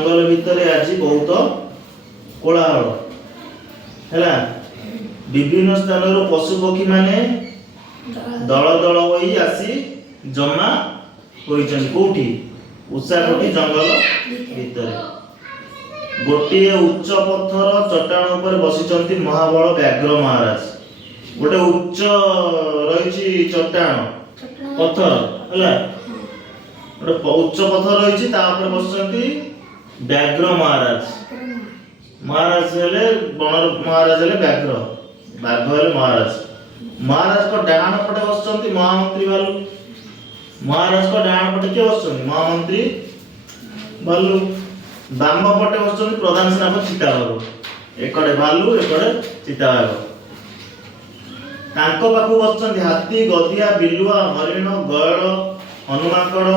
जंगल भितर आज बहुत कोलाहल है। विभिन्न स्थान पशु पक्षी माने दल दल होई आसी जमा होइछन कोठी उषाकोठी जंगल भितर। गोटे उच्च पत्थर चट्टान उपर बसिचंती महाबल व्याघ्र महाराज। गोटे उच्च रही चट्टान पत्थर है गोटे उच्च पत्थर रही बसचंती व्याघ्र महाराज। महाराज हेले बणर महाराज हेले व्याघ्र बाघ हेले महाराज। महाराज को डाहाण पटे बसचंती महामंत्री भालू। महाराज को डाहाण पटे के बसचंती महामंत्री भालू। बाम पटे बसचंती प्रधान सेनापति चिताबाघ। एकड़े भालू एकड़े चिताबाघ। तांको पाखु बसचंती हाथी गधिया बिलुआ हरिण गयल हनुमाकड़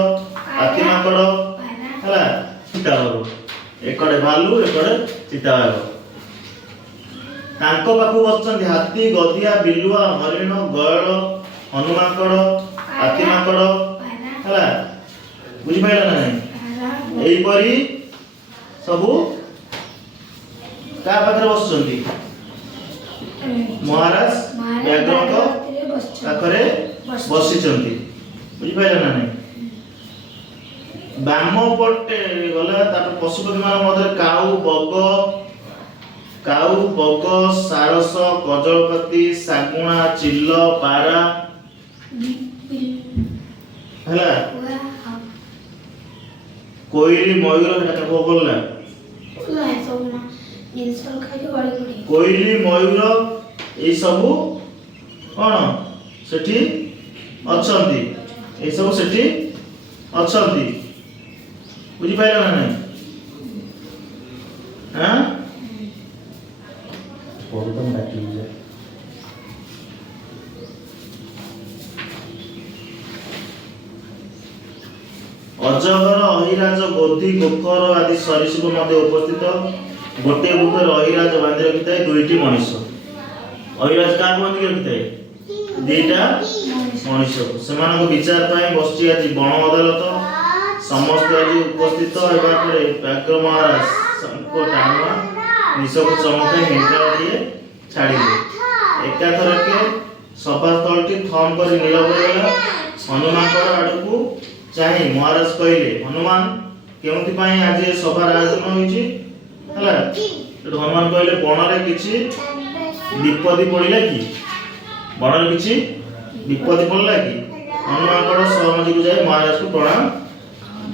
हाथीमाकड़ है चिताबाघ। एकड़े भालू एकड़े चिताबाघ। तांको पाखु बसचंती हाथी गधिया बिलुआ हरिण गयल हनुमाकड़ हाथीमाकड़ है बुझी पाइला ना नहीं। एई परी सबु का पाखरे बसचंती महाराज व्याघ्र को पाखरे बसिचंती बुझी पाइला ना नहीं। बाम पटे गला तापर पशुपक्षी मान मधे काऊ बग सारस कजलपति सागुणा चिल्ल पारा हैला कोइली मयूर हेटा को बोलला कोइली मयूर ए सब कोन सेठी अछंती ए सब सेठी अछंती बुझी पाइला ना नहीं। हां एकदम बाकी है। अजगर अहिराज गोधी गोखर आदि सरीसृप मध्य उपस्थित गोटे बुकर अहिराज बांधि रखिଥାଏ दुईटी मनुष्य। अहिराज का बांधि रखिଥାଏ दुईटा मनुष्य। सेमानक विचार पाई बसची आज बण अदालत। समस्त आज उपस्थित हेबा परे व्याघ्र महाराज को टाणुआ निशक चमकाई हिंसा दिए छाड़िले। एकाथरके सभास्थलटी थम कर नीरव होगला। हनुमानकर आड़कू चाहि महाराज कहले हनुमान केउथि पई आज सभार आयोजन होइछि हला। हनुमान कहले बणरे किछि विपत्ति पड़िला कि बणरे किछि विपत्ति पड़ला कि। हनुमानकर सहमति को जाय महाराज को प्रणाम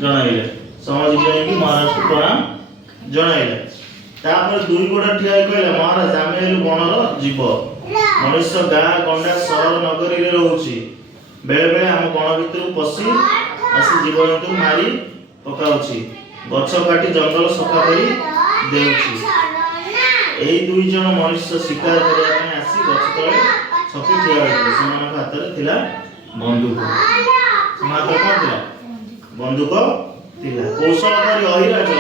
जणाइले। सहमति जाय कि महाराज को प्रणाम जणाइले। तापर दुई गोड़ा ठिया कहले महाराज आमे हेलु बणर जीव मनुष्य गाँ गंडा सहर नगरी रे रहउछि। बेले बेले हम बण भितर पसी आसी जीव जंतु मारी पकाउछि गछ काटी जंगल सफा करी देउछि। एई दुई जन मनुष्य शिकार करिया पय आसी गछ तळे छपी ठिया होइले। सेमानक हातरे थिला बंदूक। सेमानक कोन थिला बंदूक थिला। कौशलकारी अहिराज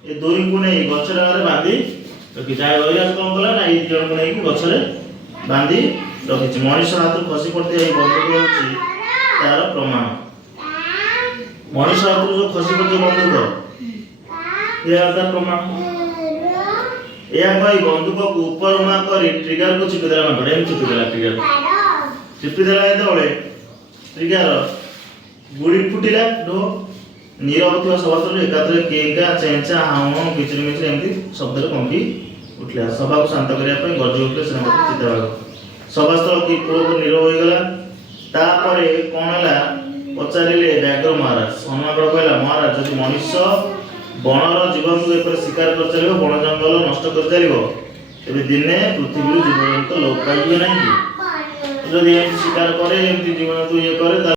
ए दोरी को नै गछ डाले बांधी रखि जाय। अहिराज कोन कला ना ए जन को नै गछरे बांधी रखिछि। मनुष्य हाथ खसी पड़ते ए बंदूक होछि तार प्रमाण। मनुष्य हाथ जो खसी पड़ते बंदूक या तार प्रमाण। या भाई बंदूक को ऊपर उमा करी ट्रिगर को चिपि देला माने चिपि देला ट्रिगर चिपि देला एतोळे ट्रिगर गुड़ी फुटिला डो नीरव थिवा सभास्थल एकाथरे केका चेंचा हाउ किचरी मिचरी एमती शब्द रे कंपी उठला। सभा को शांत करिया पय गरज उठले सेनापति चिताबाघ। सभास्थल की पूर्व नीरव होई गला। तापरे कोन हला पचारिले व्याघ्र महाराज। हनुमान कहला महाराज यदि मनुष्य बणर जीवन को एपर शिकार कर चलिबो बण जंगल नष्ट कर चलिबो तबे दिने पृथ्वी जीव जंतु लोप पाइबे नाही कि। यदि शिकार करे एमती जीवन तो ये करे